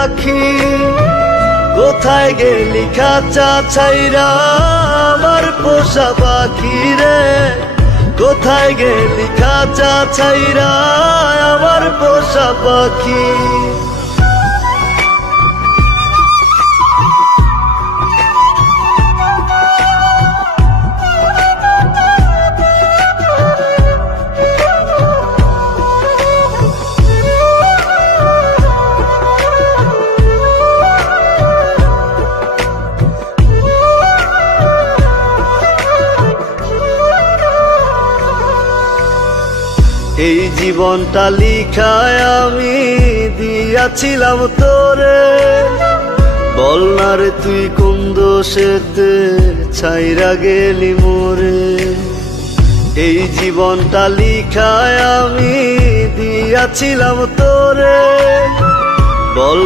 রাখি। কোথায় গেলি খাঁচা ছাইরা আমার পোষা পাখি রে? কোথায় গেলি খাঁচা ছাইরা আমার পোষা পাখি? এই জীবনটা লিখায় আমি দিয়াছিলাম তোরে, বল না রে তুই কোন দোষেতে ছাইরা গেলি মোরে। এই জীবনটা লিখায় আমি দিয়াছিলাম তোরে, বল